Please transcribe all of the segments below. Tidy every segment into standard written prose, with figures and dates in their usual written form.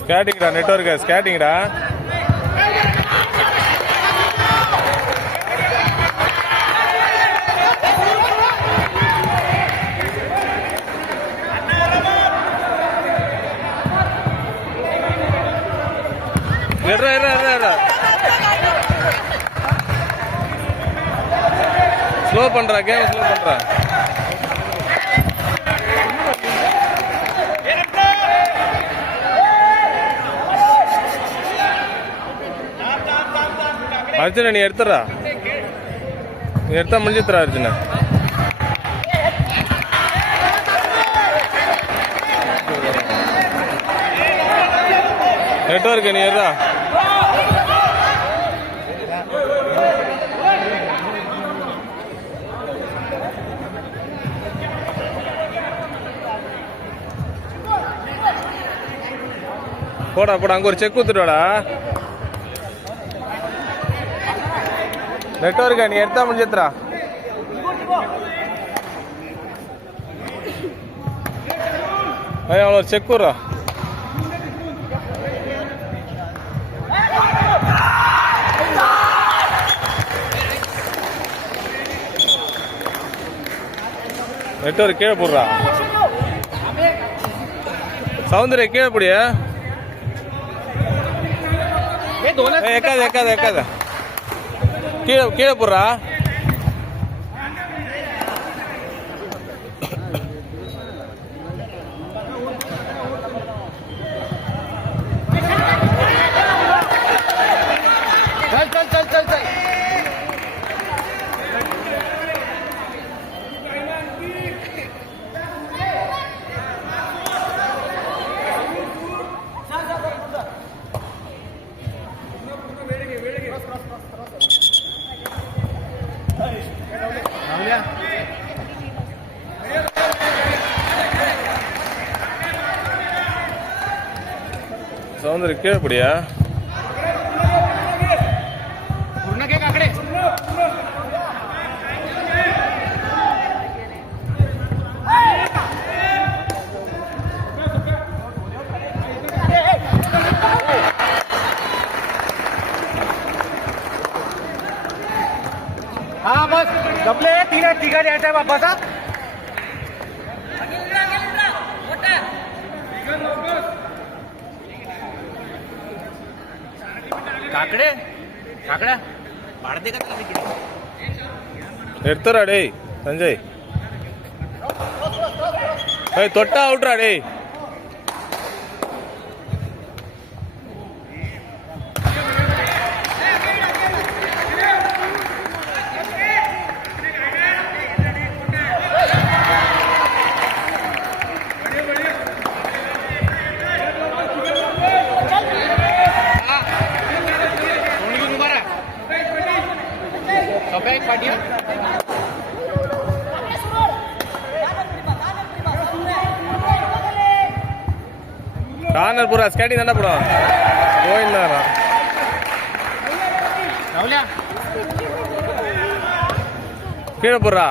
ஸ்கேட்டிங்டா network ஸ்கேட்டிங்டா slow பண்றா game slow பண்றா அர்ஜுனா நீ எடுத்துறா நீ எடுத்தா முடிஞ்சுத்துறா அர்ஜுனா நெட்வொர்க் நீ எடுறா போடா போடா அங்க ஒரு செக் ஊத்துடுவாடா நெட்வொர்க்கா நீ எடுத்தா முடிஞ்சுத்துறா அவ்வளோ செக் ஊர்றா நெட்வொர்க் கீழே போடுறா சவுந்தரிய கீழே போடியா எக்காத எக்காத எக்காத கீழே கீழே போடுறா சவுந்தர கீழே படியா हाँ बस डबले तीन टीका द्यायचा वापस हा काकडे काकड्या पाडते का எடுத்துறா டேய் சஞ்சய் ஏய் தொட்டா அவுட்ரா டேய் கார்னர் பூரா ஸ்கேட்டிங் தானே போடும் போயிருந்தா கீழே போடுறா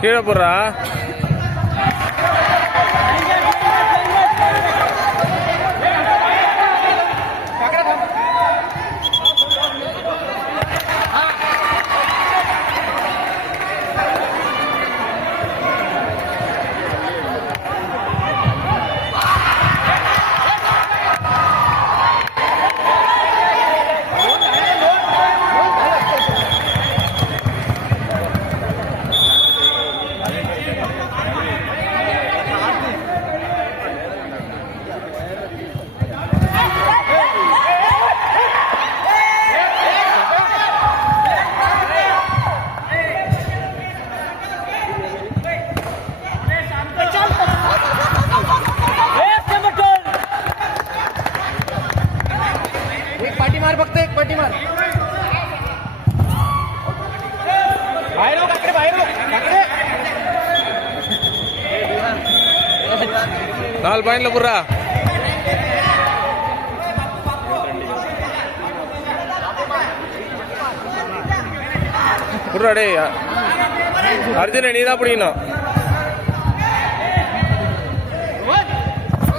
கீழே போடுறா 4 பாயிண்ட்ல புறா புறா டேய் அர்ஜுன நீ தான் பிடிக்கணும்.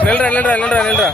நில்றா நில்றா நில்றா நில்றா.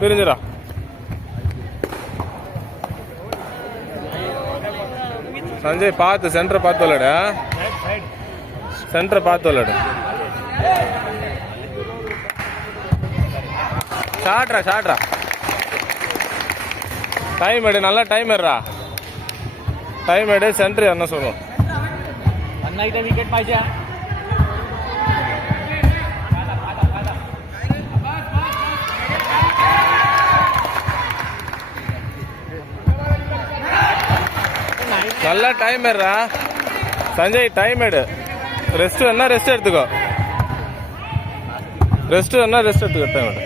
பிரிஞ்சிடா. சஞ்சய் பார்த்து சென்டரை பார்த்து விளையாடு. சென்டரை பார்த்து விளையாடு. ஷாட்ரா டைம் எடு. நல்லா டைம் எடுறா. டைம் எடு. சென்டர் என்ன சொல்லுவோம். विकेट पाहिजे. நல்லா டைம் எடுறா சஞ்சய். டைம் எடு. ரெஸ்ட் வேணா ரெஸ்ட் எடுத்துக்கோ. டைம் எடு.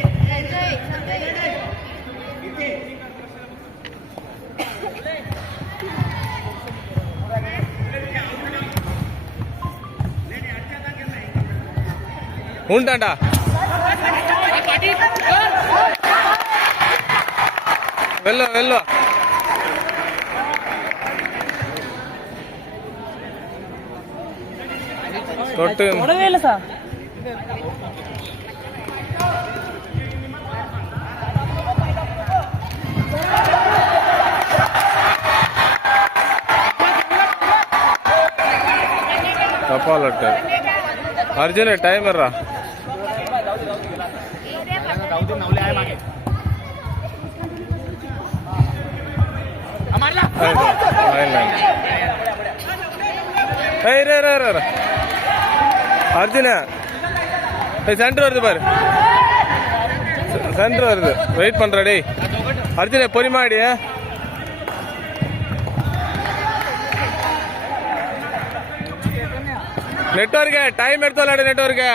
உண்டாண்டா. வெல்ல தொட்டு தொடவே இல்லை சார். தப்பால் அர்ஜுன டைம் எறா. அர்ஜுன சென்டர் வருது பாரு. சென்டர் வருது. வெயிட் பண்ற டேய் அர்ஜுன. பொறிமாடி நெட்வொர்க்கு டைம் எடுத்து விளையாடு. நெட்வொர்க்கு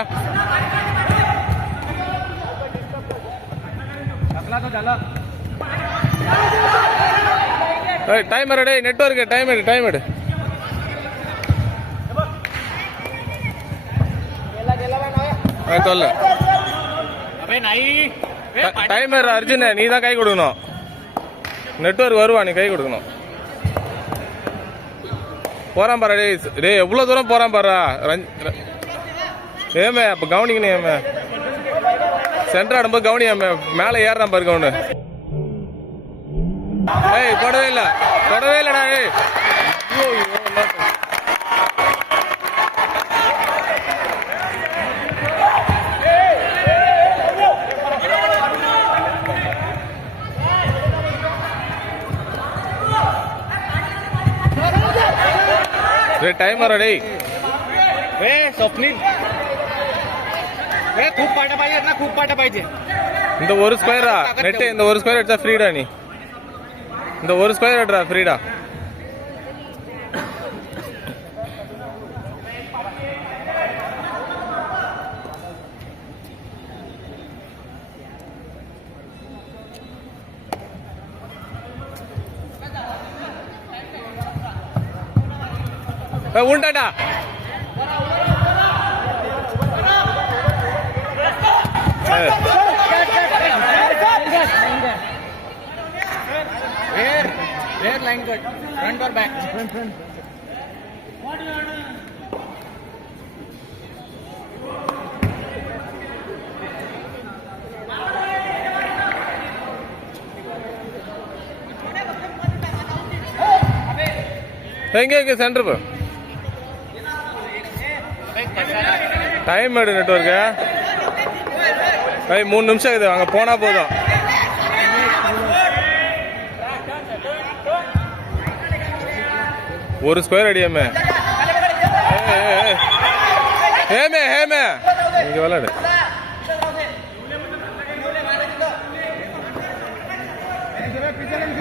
டைம் எடு. நெட்வொர்க்கு டைம் எடு. டைம் அர்ஜுன நீ தான் கை கொடுக்கணும். நெட்வொர்க் வருவா. நீ கை கொடுக்கணும். போறான் பாரு டேய். எவ்வளவு தூரம் போறான் பாரு. ஏமே அப்ப கவனிக்கணும். ஏமே சென்டர் ஆடும்போது கவனியாம மேல ஏறான் பாரு. கவுனு தொடவே இல்லடா. टाइम स्वप्नील खूप पाट्या पाहिजे ना. खूप पाट्या पाहिजे. இந்த ஒரு ஸ்கொயரா நெட். இந்த ஒரு ஸ்கொயர் எடுத்தா ஃப்ரீடா. நீ இந்த ஒரு ஸ்கொயர் எடுறா ஃப்ரீடா. உண்டாடா. Rear line cut. Front or back? Front. எங்க சென்டர் போ. டைம் எடு. நெட்வொர்க்கு 3 நிமிஷம் இது. அங்க போனா போதும். ஒரு ஸ்கொயர் அடியாமே. ஹேமே ஹேமே இங்க விளையாடு.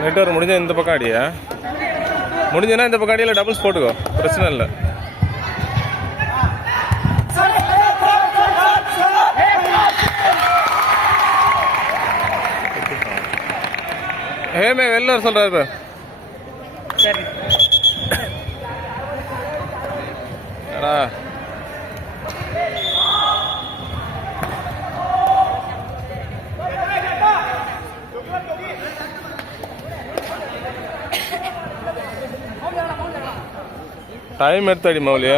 நெட்வொர்க் முடிஞ்சா இந்த பக்கம் அடியா, முடிஞ்சுன்னா இந்த பக்கம் அடியில் டபுள்ஸ் போட்டுக்கோ, பிரச்சனை இல்லை. ஹேமே வெளில சொல்றாரு. டைம் எடுத்தாடி மௌலியா.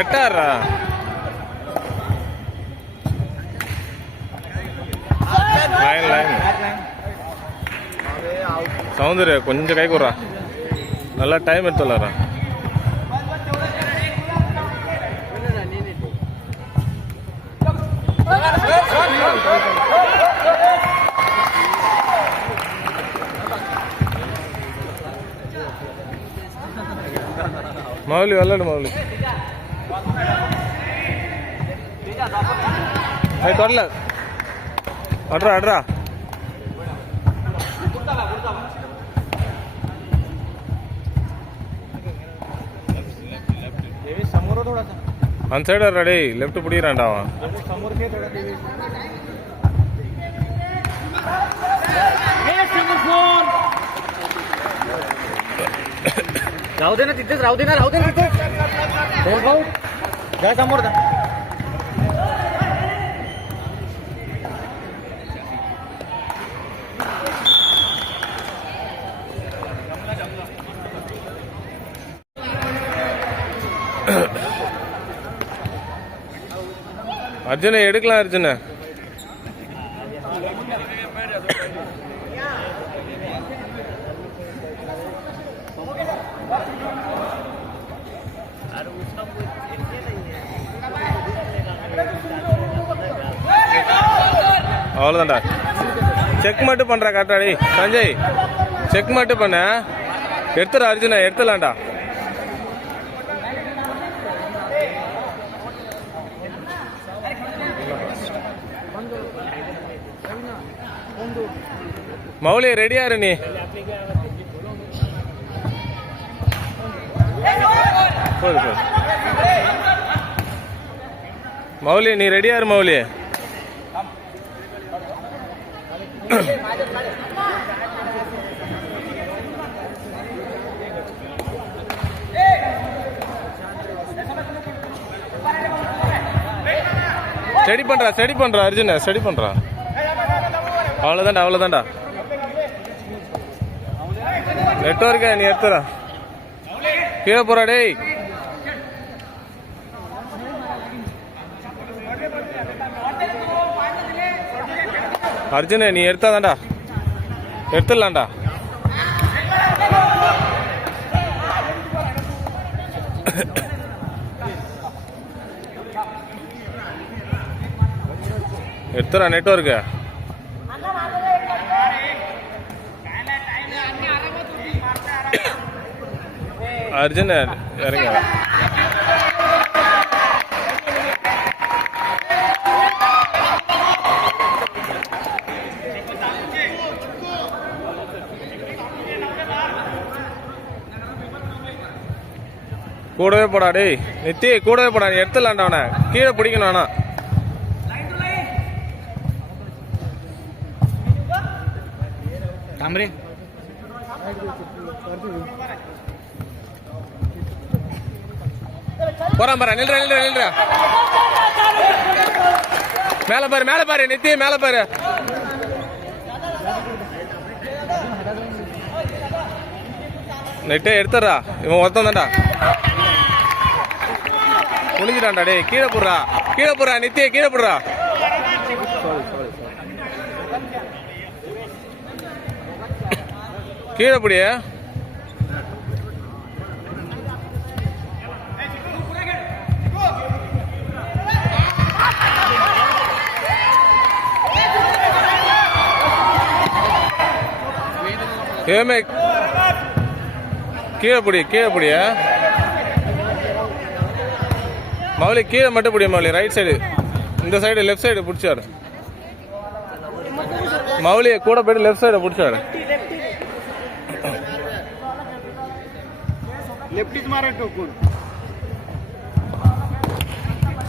எட்டாரா லைன் லைன் சௌந்தர்யா கொஞ்சம் கை கூடுறா, நல்லா டைம் எடுத்து விளாட்றா. மௌலி விளாடு மௌலி. தொடல அட்ரா அட்ரா. அந்த சைடு ரெடி, லெஃப்ட் பிடிக்கிறான்டா அவன். राहू दे ना तिथेच, राहू दे ना, राहू दे ना तिथेच. भाऊ जा समोर जा. அர்ஜுன எடுக்கலாம் அர்ஜுன. அவ்வளோதான்டா, செக் மட்டும் பண்றா கரெக்டாடி சஞ்சய், செக் மட்டும் பண்ண. எடுத்துடா அர்ஜுனா, எடுத்துலாம்டா. மௌலி ரெடியாரு நீ. போது போது மௌலி நீ ரெடியாரு மௌலி. ஸ்டடி பண்றா அர்ஜுன, ஸ்டடி பண்றா. அவ்வளோதான்டா அவ்வளோதான்டா. நெட்வொர்க்க நீ எடுத்துறா, கீழே போறா டேய். அர்ஜுன நீ எடுத்தாதான்டா, எடுத்துடலாம்டா. எடுத்துறா நெட்வொர்க்கு. அர்ஜுன் இறங்க. கூடவே போடா டேய் நித்தி, கூடவே போடா. நீ எடுத்துலாம்டா அவனை, கீழே பிடிக்கணும். ஆனா தாமரே போறான் பாரு. நில்ற நில்ற நில்ற. மேல பாரு மேல பாரு நித்தி, மேல பாரு. நெட்டே எடுத்துறா, இவன் ஒருத்தன் தான்டா. முடிஞ்சிட்டான்டா டேய். கீழே போடுறா, கீழே போடுறா நித்திய, கீழே போடுறா. கீழே பிடிய. ஏமே கீழே பிடியா மௌலி, கீழே மட்டும் பிடியா மௌலி. ரைட் சைடு, இந்த சைடு லெஃப்ட் சைடு பிடிச்சாரு மௌலி. கூட போயிட்டு லெஃப்ட் சைடு பிடிச்சாரு.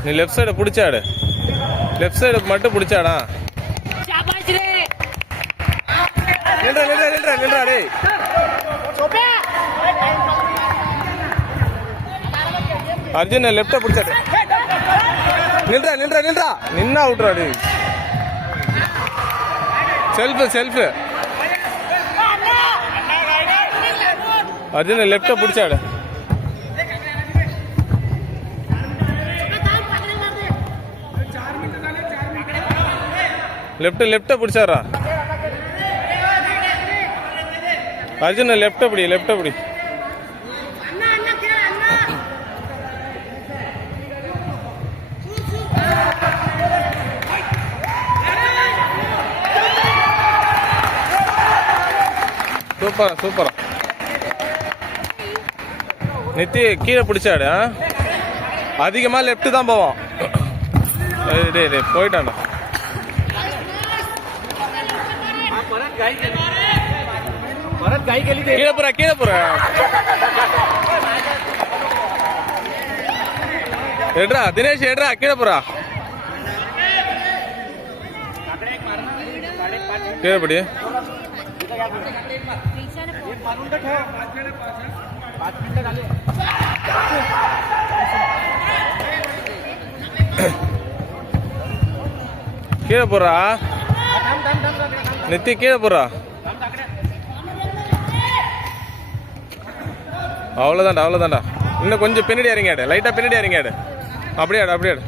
நீ லெஃப்ட் சைடு பிடிச்சாடு, லெஃப்ட் சைடு மட்டும் பிடிச்சாடா. நின்றா டேய். அர்ஜுன் லெஃப்ட பிடிச்சாடு. நின்றா நின்னா விட்டுறாடு. செல்ஃப் அர்ஜுன் லெஃப்ட பிடிச்சாடு. லெஃப்ட பிடிச்சாரா அர்ஜுன். லெஃப்ட பிடி. சூப்பரா நித்தி கீழே பிடிச்சாடு. அதிகமா லெஃப்ட் தான் போவோம். போயிட்டான். கீழே போற எட்ரா தினேஷ், எட்ரா கீழே போறா. கீழே படி. கீழே போறா நித்தி, கீழே போறா. அவ்வளவுதான்டா. இன்னும் கொஞ்சம் பின்னாடி இறங்கியாடு, லைட்டா பின்னாடி இறங்கியாடு. அப்படியே ஆடு.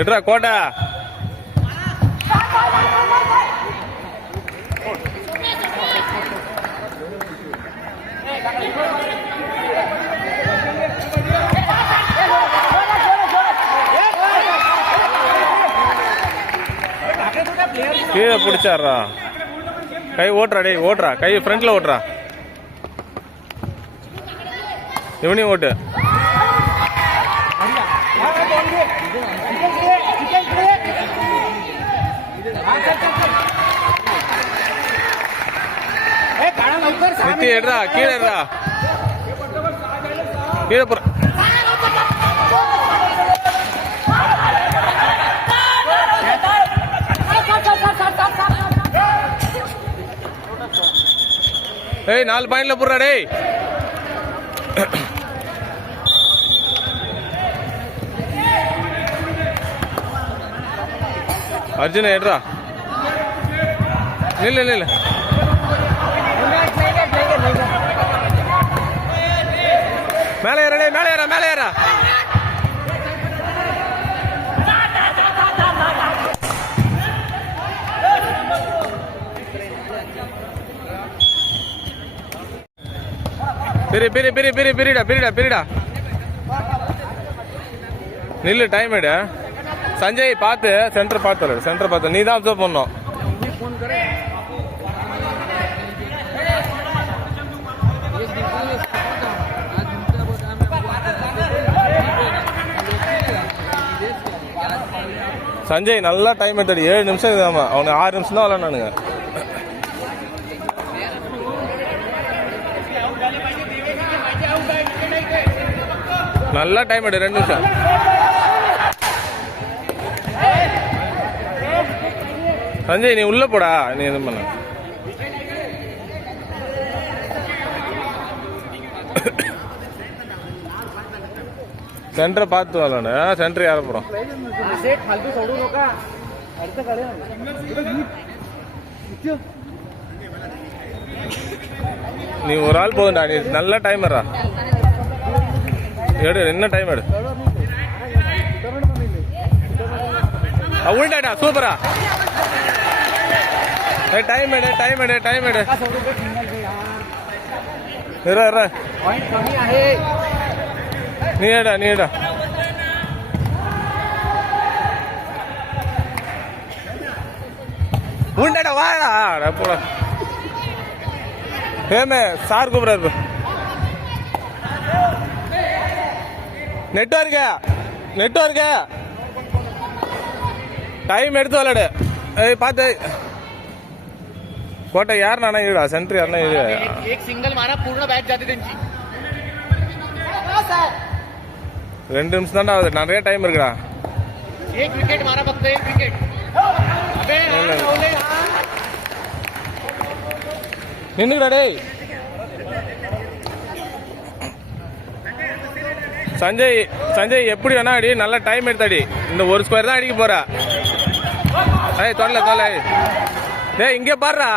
எட்ரா கோட்டா. கீழே பிடிச்சாரா. கை ஓட்டுறா கை ஃப்ரண்ட்ல ஓட்டுறா. இவனையும் ஓட்டு. நித்தி எட்ரா, கீழே போற. ஏய் 4 பாயிண்ட்ல போடுறா டேய். அர்ஜுன் எட்ரா. நில்லு. மேலே ஏறா. பிரிடா. நில்லு, டைம் எடு. சஞ்சய் பார்த்து சென்டர் பார்த்து நீ தான் அப்சர்வ் பண்ணும். சஞ்சய் நல்லா டைம் எடுத்தாடி. 7 நிமிஷம் இதுதாமா. அவனுக்கு 6 நிமிஷம் தான் விளையாடுனானுங்க. நல்லா டைம் எடு, 2 நிமிஷம். சஞ்சய் நீ உள்ள போடா. நீ எதுவும் பண்ண. சென்டரை பார்த்து வரலான்னு. சென்டர் யார போறோம். நீ ஒரு ஆள் போதும்டா. நீ நல்ல டைமரா. என்ன டைம் எடு. உள்டாடா, சூப்பரா. டைம் எடு. நீ ஏடா. உண்டடா வாடா போட ஏமே சார் கூப்பிடாரு நெட்வொர்க்கு டைம் எடுத்து விளையாடு ஏய் பார்த்து கோட்டை यार नाना येडा सेंटर यार नाही एक सिंगल मारा पूर्ण बॅट जाते त्यांची 2 நிமிஷம் தான்டா ஆகுது நிறைய டைம் இருக்குடா एक विकेट मारा फक्त एक विकेट अबे நின்னுடா டேய் சஞ்சய் எப்படி வேணா அடி நல்ல டைம் எடுத்தாடி இந்த ஒரு ஸ்கொயர் தான் அடிக்க போற ஏய் தொல்ல டேய் இங்கே பாருடா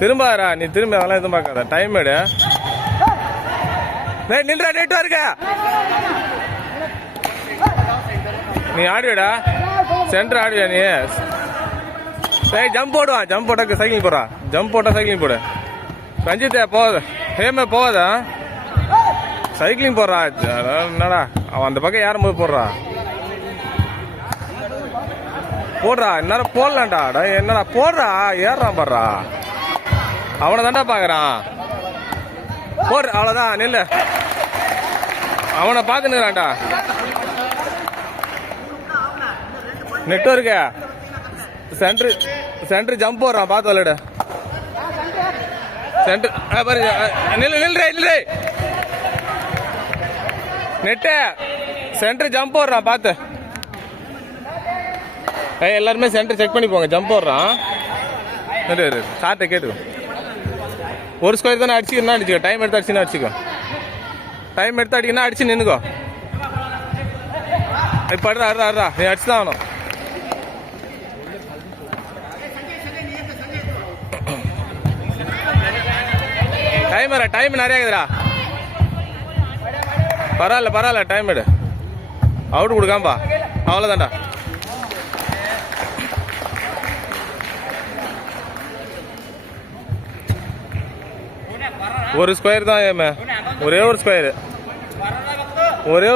திரும்பாரா நீ திரும்ப அதெல்லாம் எதுவும் பார்க்காத டைம் எடு டேய் நில்றா நெட்வொர்க்கு நீ ஆடுவிடா சென்டர் ஆடுவியா நீ டேய் ஜம்ப் போட்டா சைக்கிளிங் போடுறா ஜம்ப் போட்டா சைக்கிளிங் போடு ரஞ்சித்தே போகாத ஹேமே போகாதா சைக்கிளிங் போடுறா என்னடா அவன் அந்த பக்கம் யாரும் போது போடுறா இந்நேரம் போடலாம்டா என்னடா போடுறா ஏறான் பாடுறா அவனை தாண்டா பாக்குறான் போடுற அவ்வளவுதான் நில்லு அவனை பார்த்துன்னுறான்டா நெட்வொர்க்கு சென்டர் ஜம்ப் போடுறான் பார்த்து விளையாடு சென்டர் பாரு நில்றே நெட்டு சென்டர் ஜம்ப் போடுறான் பார்த்து எல்லாருமே சென்டர் செக் பண்ணி போங்க ஜம்ப் போடுறான் சார்ட்ட கேட்டு ஒரு ஸ்கொயர் தானே அடிச்சுக்கணும் அடிச்சுக்கோ டைம் எடுத்து அடிச்சுன்னா அடிச்சுக்கோ டைம் எடுத்து அடிக்கணும் அடிச்சு நின்னுக்கோ இப்போ அடுறா நீ அடிச்சு தான் ஆகணும் டைம் நிறைய இருக்குதுடா பரவாயில்ல டைம் எடு அவுட் கொடுக்காம்பா அவ்வளோதான்டா ஒரு ஸ்கொயர் தான் ஏமே ஒரே ஒரு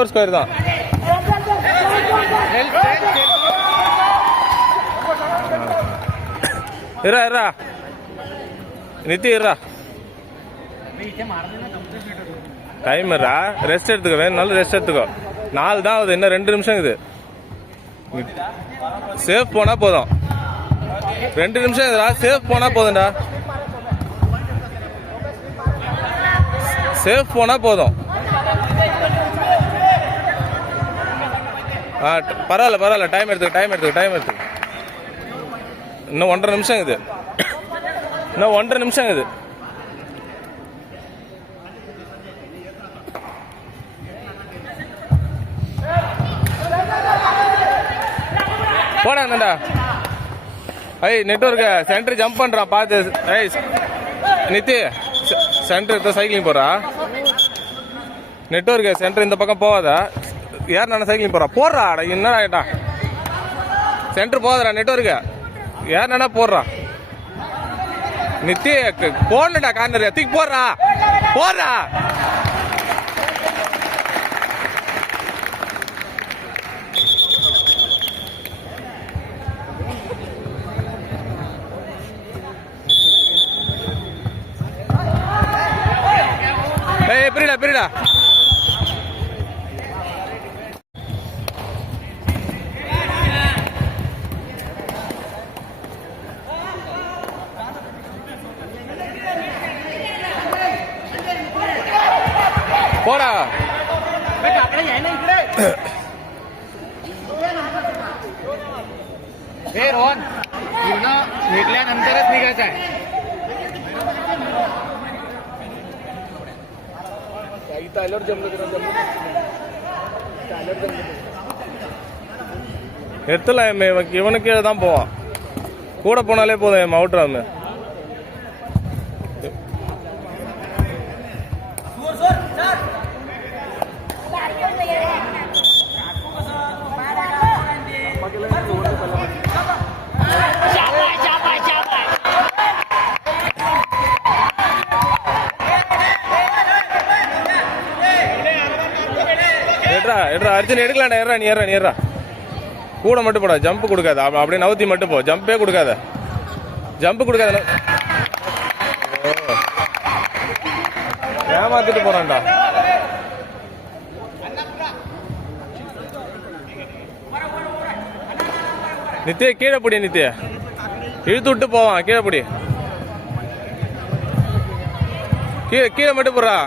ஸ்கொயர் தான் இரா நித்தி இரா டைம் ரெஸ்ட் எடுத்துக்கோ வேணும்னாலும் ரெஸ்ட் எடுத்துக்கோ 4 தான் ஆகுது இன்னும் 2 நிமிஷம் இது சேஃப் போனா போதும் 2 நிமிஷம் இதுடா சேஃப் போனா போதும்டா சேஃப் போனா போதும் பரவாயில்ல டைம் எடுத்துக்க இன்னும் 1.5 நிமிஷம் இது போடாங்கடா நெட்வொர்க்கு சென்டர் ஜம்ப் பண்றான் பார்த்து நித்தி சென்டர் சைக்கிளிங் போறா நெட்வொர்க்கு சென்டர் இந்த பக்கம் போவாதா யார் நானே சைக்கிளிங் போடுறா என்னடா சென்டர் போகாதடா நெட்வொர்க்கு யார் நானா போடுறா நித்தி போடலடா கார்னர் தூக்கி போடுறா பிரிடா போடா रोहन पूर्ण भेटल्यानंतरच निघायचं आहे எத்தல இவனுக்கே தான் போவான் கூட போனாலே போதும் அவுட்ராம அர்ஜுன் எடுக்கலாம்டா நீ ஏறா கூட மட்டும் போட, ஜம்ப் கொடுக்காத. அப்படியே நவுத்தி மட்டும் போ, ஜம்பே கொடுக்காத, ஜம்ப் கொடுக்காத. ஏமாத்திட்டு போறான்டா. நித்யா கீழே பிடி, நித்யா இழுத்து விட்டு போவான். கீழே பிடி, கீழே கீழே மட்டும் போடுறா.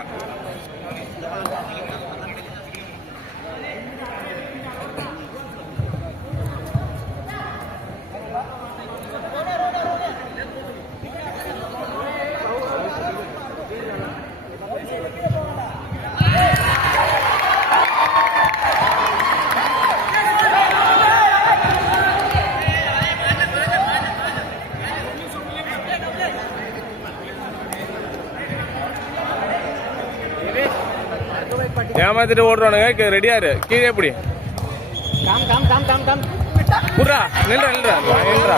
ஏமாத்திட்டு ஓடுறானுங்க. ரெடியா இரு, கீழே பிடி. புறா நில்றா நில்றா நில்றா.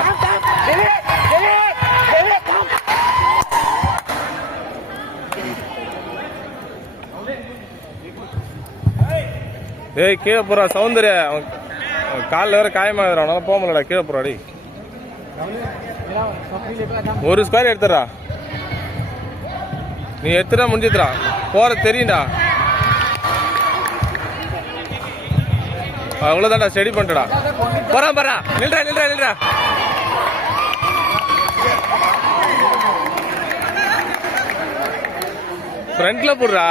ஏய் கீழே போறா. சௌந்தர்யா காலில் வேற காயமாகறா, அவனால போக முடியலடா. கீழே போறாடி. ஒரு ஸ்கொயர் எடுத்துறா. நீ எடுத்துடா, முடிஞ்சுதுடா. போற தெரியும்டா. அவ்வளவுதான்டா, ஸ்டடி பண்ணிட்டடா. போறான் போறா. நில்றா நில்றா நில்றா. ஃப்ரண்ட்ல போடுறா.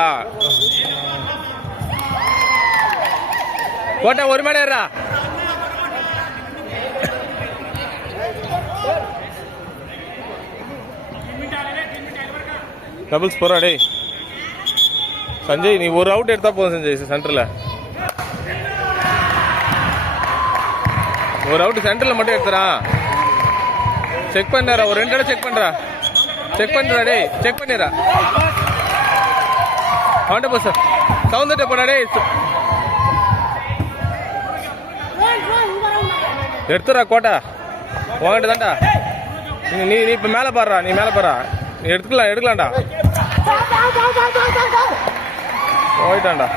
கோட்டை ஒரு மேடை ஏறா. டபுள்ஸ் போறா. டேய் சஞ்சய், நீ ஒரு அவுட் எடுத்தா போதும் சஞ்சய். சென்டர்ல ஒரு அவுட், சென்டர்ல மட்டும் எடுத்துறா. செக் பண்ணா. ஒரு 2 இடம் செக் பண்றா. செக் பண்றா. டேய் செக் பண்ணிடுறா. அவன்கிட்ட போ சார். சவுந்தர்ட்ட போடா. டேய் எடுத்துறா கோட்டை. உங்ககிட்ட தான்டா. நீ நீ இப்ப மேல பாடுறா. நீ மேல பாடுறா. நீ எடுக்கலாம்டா. போயிட்டான்டா.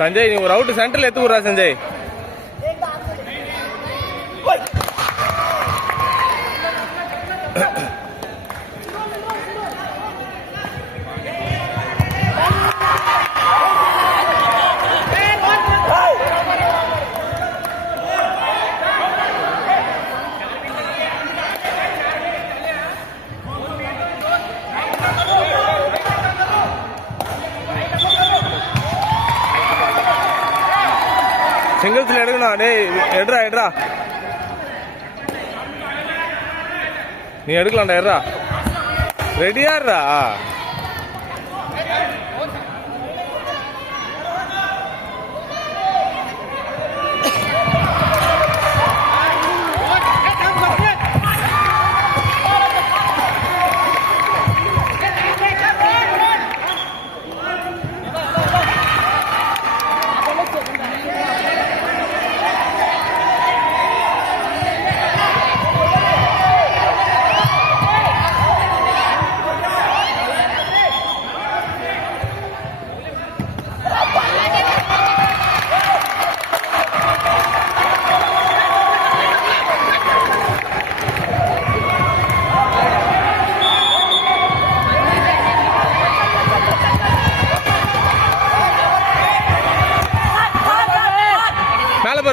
சஞ்சய், நீ ஒரு அவுட் சென்டர்ல எடுத்து விடுறா சஞ்சய். சிங்கிள்ஸ்ல எடுக்கணும். டேய் எடுறா எடுறா. நீ எடுக்கலாம்டா. எடுறா. ரெடியாடுறா.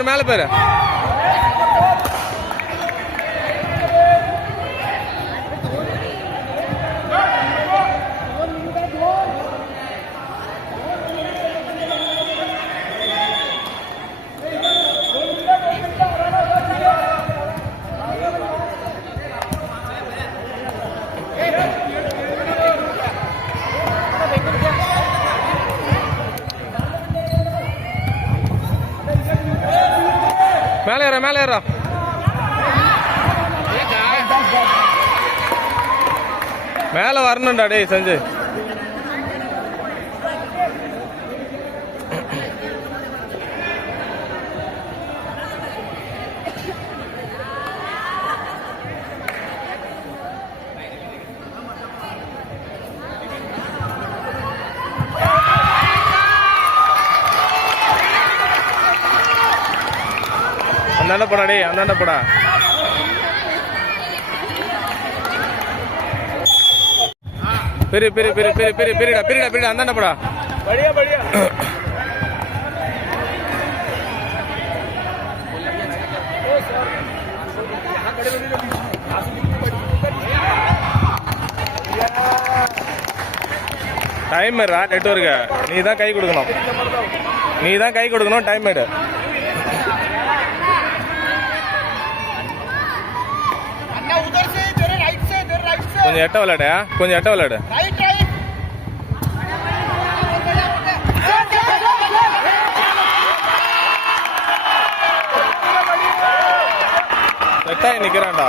மேல பேரு. மேல ஏறா. மேல ஏறா. மேல வரணும்டா. டேய் சஞ்சய், அந்தாண்ட போடா டேய், அந்தாண்ட போடா. பெரிய பெரிய பெரிய பெரிய பெரிய பெரியடா பெரியடா பெரியடா அந்தாண்ட போடா. बढ़िया बढ़िया டைம் எடுறா நெட்வொர்க்கு. நீ தான் கை கொடுக்கணும், நீ தான் கை கொடுக்கணும். டைம் எடு. उधर से तेरे राइट से கொஞ்சம் எட்ட விளையாடு, கொஞ்சம் எட்ட விளையாடு. राइट राइट செட்டாகி நிக்கிறான்டா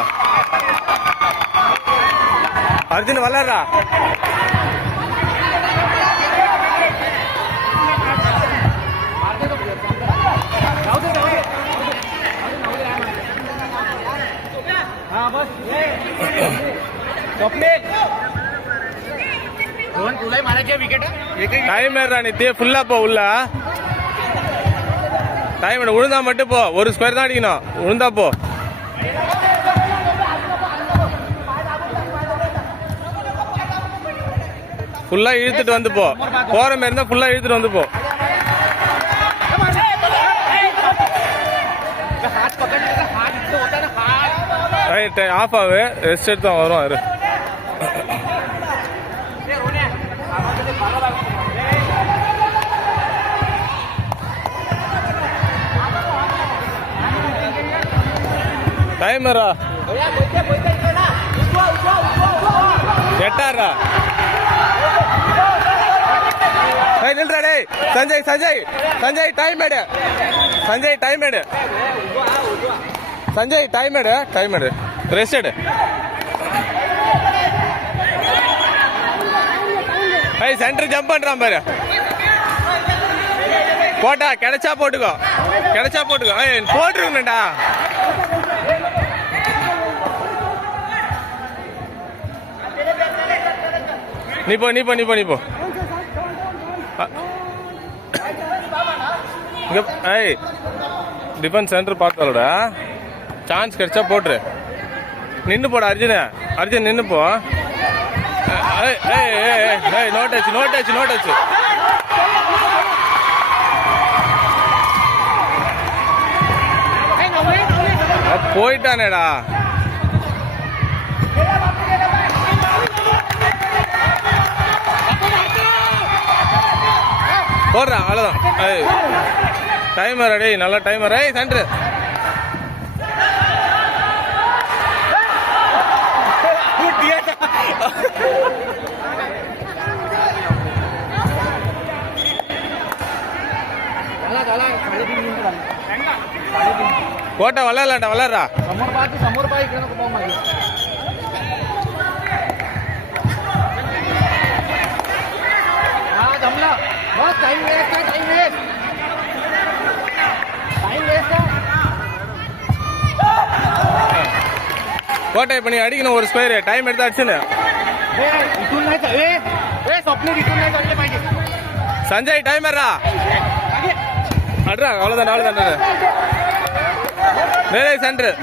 அர்ஜுன். விளையாடுறா. हाँ बस स्वप्निल रोहन तुला मारायचे विकेट டைம் ஏறா நித்திய ஃபுல்லா போ உள்ள. டைம் எடு. உழுந்தா மட்டும் போ. ஒரு ஸ்கொயர் தான் அடிக்கணும். உழுந்தா போ. ஃபுல்லா இழுத்துட்டு வந்து போ. போற மாதிரி இருந்தா ஃபுல்லா இழுத்துட்டு வந்து போ. हाथ पकड़ लेगा हाथ इससे होता है ना हाथ ரைட் ஆஃப் ஆகு. ரெஸ்ட் எடுத்து தான் வரும். அது டைம் ஏறா. எட்டாரா. நில்றா டேய். சஞ்சய் சஞ்சய் சஞ்சய் டைம் எடு. சஞ்சய் டைம் எடு. சஞ்சய் டைம் எடு. டைம் எடு. ரெஸ்ட் எடு. சென்டர் ஜம்ப் பண்றான் பாரு. போட்டா கிடைச்சா போட்டுக்கோ, கிடைச்சா போட்டுக்கோ. போட்டுருக்கணும்டா. நீ போ நீ போ நீ போ நீ போ. டிஃபென்ஸ் சென்டர் பார்த்தோட சான்ஸ் கிடைச்சா போட்டுரு. நின்று போட அர்ஜுன். அர்ஜுன் நின்று போ. No touch no touch no touch. போயிட்டானேடா. போடுறா அவ்வளோதான். டைமர் அடே நல்ல டைமர். சென்டர் கோட்டை விளையாடலாம்டா. விளையாடுறா. समोर पा इकडे नको पाहू मागे हा जमला बस. टाइम वेस्ट आहे टाइम वेस्ट टाइम वेस्ट आहे. கோட்டை இப்போ நீ அடிக்கணும் ஒரு ஸ்கொயர். டைம் எடுத்து அடிச்சுன்னு. इथून नाही ए स्वप्नील इथून नाही चालले पाहिजे. சஞ்சய் டைமர்ரா. அட்ரா அவ்வளோதான் அவ்வளோதான். வேலை சென்டர்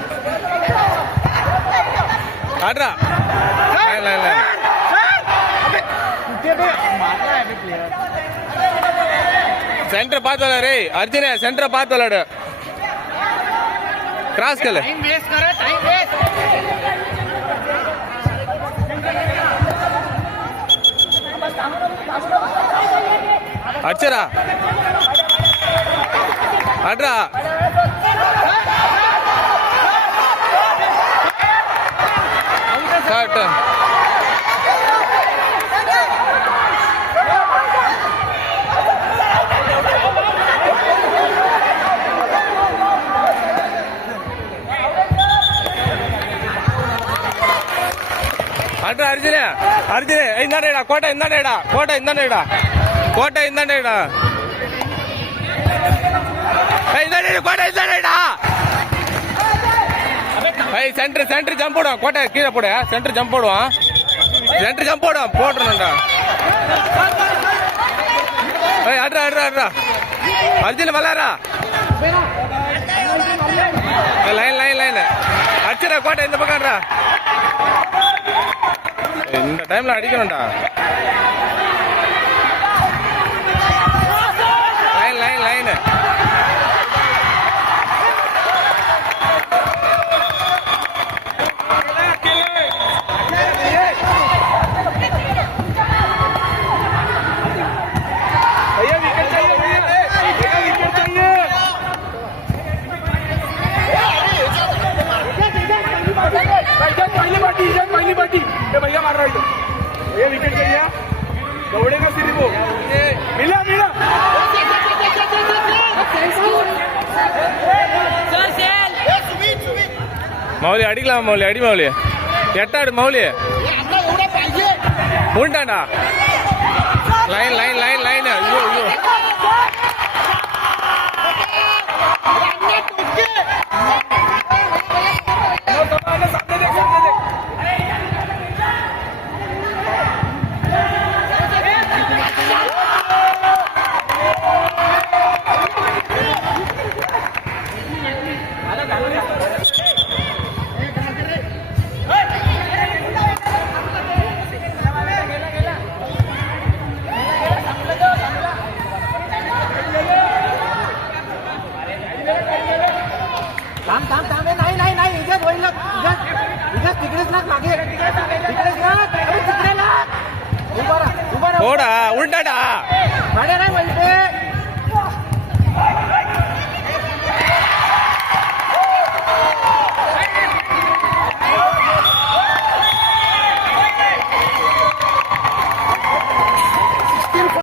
அட்ரா. Line line line. சென்டர் பார்த்து விளையாடு. அர்ஜுனே சென்டரை பார்த்து விளையாடு. கிராஸ் கல். टाइम वेस्ट करे टाइम वेस्ट. அடிச்சரா. அட்ரா. ஸ்டார்ட். அட்ரா அர்ஜுனே அர்ஜுனே இந்தாண்டா. கோட்டை இந்தாண்டா. கோட்டை இந்தாண்டா. கோட்டை இந்தாண்டா. கோட்டை இந்தாண்டா. சென்டர் சென்டர் ஜம்ப் போடுவான். கோட்டை கீழே போட. சென்டர் ஜம்ப் போடுவான். சென்டர் ஜம்ப் போடுவான். போட்டுருண்டா. அட்ரா அட்ரா அட்ரா. அர்ஜுன் விளையாடுறா. கோட்டை இந்த பக்கம்டா. இந்த டைம்ல அடிக்கணும்டா. Line line line. पहिली पाटी हे भैया मार रहा है ये विकेट गई दौड़ेगा सिरी वो मिला मिला மௌலி அடிக்கலாம் மௌலி அடி மௌலி எட்டாடு மௌலி உண்டாண்டா லைன் லைன் லைன் லைன் ஐயோ ஐயோ थांब नाही इथेच होईल ना इथेच तिकडेच लाग मागे तिकडेच लाग तिकडे लाग उभा राहा போடா உண்டாடா भाड्या नाही म्हणते